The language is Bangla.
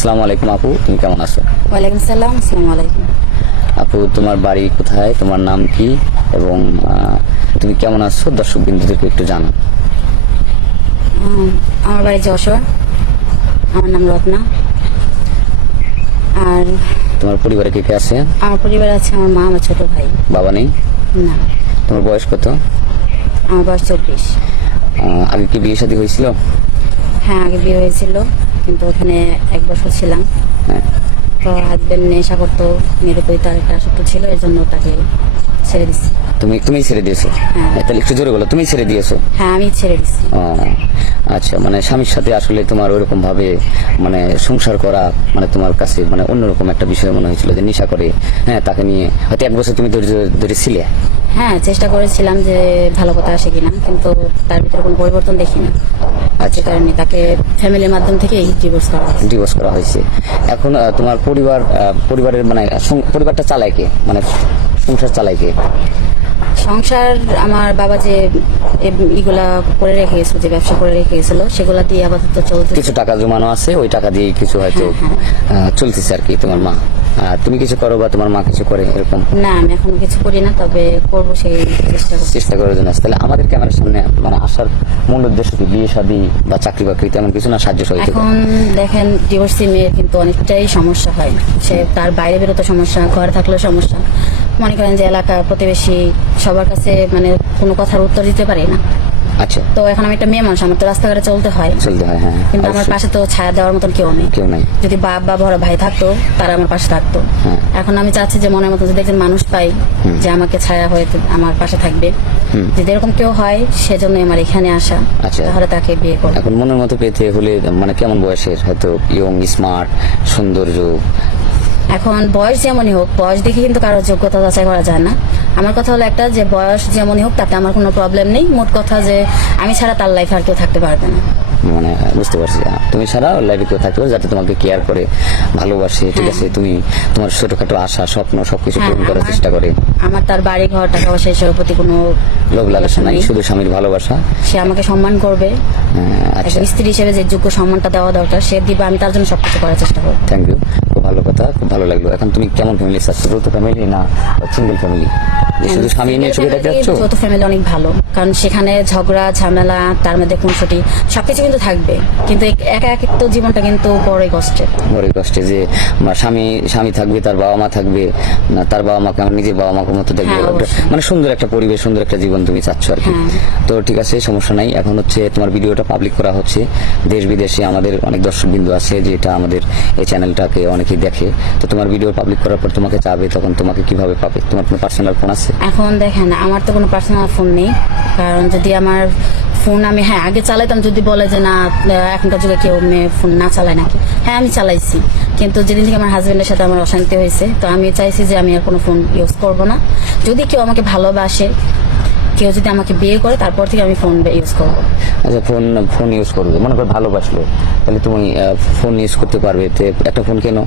আসসালামু আলাইকুম আপু তুমি কেমন আছো? ওয়ালাইকুম সালাম আসসালামু আলাইকুম। আপু তোমার বাড়ি কোথায়? তোমার নাম কি? এবং তুমি কেমন আছো? দর্শক বিন্দুদেরকে একটু জানো আমার বাড়ি যশোর। আমার নাম রত্না। আর তোমার পরিবারে কে কে আছে? আমার পরিবার আছে আমার মা আমার ছোট ভাই। বাবা নেই? না। তোমার বয়স কত? আমার বয়স চব্বিশ। আগে কি বিয়ে শাদী হয়েছিল? হ্যাঁ আগে বিয়ে হয়েছিল। কিন্তু ওখানে এক বছর ছিলাম। হ্যাঁ। তো হাজবেন্ড নেশা করতো মেয়ের প্রতি তার একটা আসক্ত ছিল এর জন্য তাকে ছেড়ে দিচ্ছি তুমি তুমি ছেড়ে দিয়েছ? হ্যাঁ। তাহলে একটু জোরে বলো তুমি ছেড়ে দিয়েছ? হ্যাঁ আমি ছেড়ে দিচ্ছি আচ্ছা মানে স্বামীর সাথে আসলে তোমার ওইরকম ভাবে মানে সংসার করা মানে তোমার কাছে মানে অন্যরকম একটা বিষয় মনে হয়েছিল যে নেশা করে হ্যাঁ তাকে নিয়ে হয়তো এক বছর তুমি ধৈর্য ধরে ছিলে? হ্যাঁ চেষ্টা করেছিলাম যে ভালো কথা আসে কিনা, কিন্তু তার ভিতরে কোনো পরিবর্তন দেখি না আচ্ছা যে কারণে তাকে ফ্যামিলির মাধ্যম থেকেই ডিভোর্স করা ডিভোর্স করা হয়েছে। এখন তোমার পরিবার পরিবারের মানে পরিবারটা চালায় কে? মানে সংসার চালায় কে? সংসার আমার বাবা যে এ- ইগুলা করে রেখে গেছিল যে ব্যবসা করে রেখে গেছিল সেগুলা দিয়ে আপাতত চলতে কিছু টাকা জমানো আছে ওই টাকা দিয়ে কিছু হয়তো চলতেছে আর কি তোমার মা। আর তুমি কিছু করো বা তোমার মা কিছু করে এরকম? না আমি এখন কিছু করি না তবে করব সেই চেষ্টা চেষ্টা করার জন্য। তাহলে আমাদের ক্যামেরার সামনে মানে আসার মূল উদ্দেশ্য কি? বিয়ে শাদী বা চাকরি বাকরি তেমন কিছু না সাহায্য সহযোগিতা? এখন দেখেন ডিভোর্সি মেয়ের কিন্তু অনেকটাই সমস্যা হয়। সে তার বাইরে বেরোতে সমস্যা ঘরে থাকলেও সমস্যা। মনে করেন যে এলাকা প্রতিবেশী সবার কাছে মানে কোনো কথার উত্তর দিতে পারি না। আচ্ছা। তো এখন আমি একটা মেয়ে মানুষ আমার তো রাস্তাঘাটে চলতে হয়। চলতে হয় হ্যাঁ কিন্তু আমার পাশে তো ছায়া দেওয়ার মতন কেউ নেই। কেউ নাই। যদি বাপ বা বড় ভাই থাকতো তারা আমার পাশে থাকতো। হ্যাঁ। এখন আমি চাচ্ছি যে মনের মতো যদি একজন মানুষ পাই যে আমাকে ছায়া হয়ে আমার পাশে থাকবে। যদি এরকম কেউ হয় সেজন্য আমার এখানে আসা। আচ্ছা। তাহলে তাকে বিয়ে করব। এখন মনের মতো পেতে হলে মানে কেমন বয়সের? হয়তো ইয়ং স্মার্ট সৌন্দর্য এখন বয়স যেমনই হোক, বয়স দেখে কিন্তু কারোর যোগ্যতা যাচাই করা যায় না। আমার কথা হলো একটা যে বয়স যেমনই হোক, তাতে আমার কোনো প্রবলেম নেই। মোট কথা যে, আমি ছাড়া তার লাইফ আর কেউ থাকতে পারবে না। মানে বুঝতে পারছি। তুমি ছাড়া লাইফে কেউ থাকতে পারে যাতে তোমাকে কেয়ার করে ভালোবাসে ঠিক আছে? তুমি তোমার ছোটখাটো আশা স্বপ্ন সবকিছু হ্যাঁ, পূরণ করার চেষ্টা করে। আমার তার বাড়ি ঘর টাকা পয়সা এসবের প্রতি কোনো লোক লাগাসা নাই শুধু স্বামীর ভালোবাসা। সে আমাকে সম্মান করবে। হ্যাঁ, আচ্ছা। স্ত্রী হিসেবে যে যোগ্য সম্মানটা দেওয়া দরকার সে দিবে আমি তার জন্য সবকিছু করার চেষ্টা করব। থ্যাংক ইউ খুব ভালো কথা খুব ভালো লাগল। এখন তুমি কেমন ফ্যামিলি চাচ্ছ যৌথ ফ্যামিলি না সিঙ্গেল ফ্যামিলি শুধু স্বামী নিয়ে ছবি যাচ্ছ? যৌথ ফ্যামিলি অনেক ভালো। কারণ সেখানে ঝগড়া ঝামেলা তার মধ্যে খুনসুটি সবকিছু কিন্তু থাকবে। কিন্তু এক- একা তো জীবনটা কিন্তু বড়ই কষ্টের। বড় কষ্টে যে স্বামী স্বামী থাকবে তার বাবা মা থাকবে না তার বাবা মাকে আমার নিজের বাবা মাকে মতো দেখবে। হ্যাঁ। মানে সুন্দর একটা পরিবেশ সুন্দর একটা জীবন তুমি চাচ্ছ আর কি। হ্যাঁ। তো ঠিক আছে সমস্যা নাই। এখন হচ্ছে তোমার ভিডিওটা পাবলিক করা হচ্ছে। দেশ বিদেশে আমাদের অনেক দর্শক বিন্দু আছে যেটা আমাদের এই চ্যানেলটাকে অনেকেই দেখে। তো তোমার ভিডিও পাবলিক করার পর তোমাকে চাবে তখন তোমাকে কীভাবে পাবে? তোমার কোনো পার্সোনাল ফোন আছে? এখন দেখেন, আমার তো কোনো পার্সোনাল ফোন নেই। কারণ যদি আমার ফোন আমি হ্যাঁ আগে চালাইতাম যদি বলে যে, না, এখনকার যুগে কেউ মেয়ে ফোন না চালায় নাকি? হ্যাঁ আমি চালাইছি। কিন্তু যেদিন থেকে আমার হাজবেন্ডের সাথে আমার অশান্তি হয়েছে, তো আমি চাইছি যে, আমি আর কোনো ফোন ইউজ করব না। যদি কেউ আমাকে ভালোবাসে, কেউ যদি আমাকে বিয়ে করে, তারপর থেকে আমি ফোন ইউজ করব। আচ্ছা ফোন ফোন ইউজ করবে, মনে করো ভালোবাসলো। তাহলে তুমি ফোন ইউজ করতে পারবে। একটা ফোন কেন?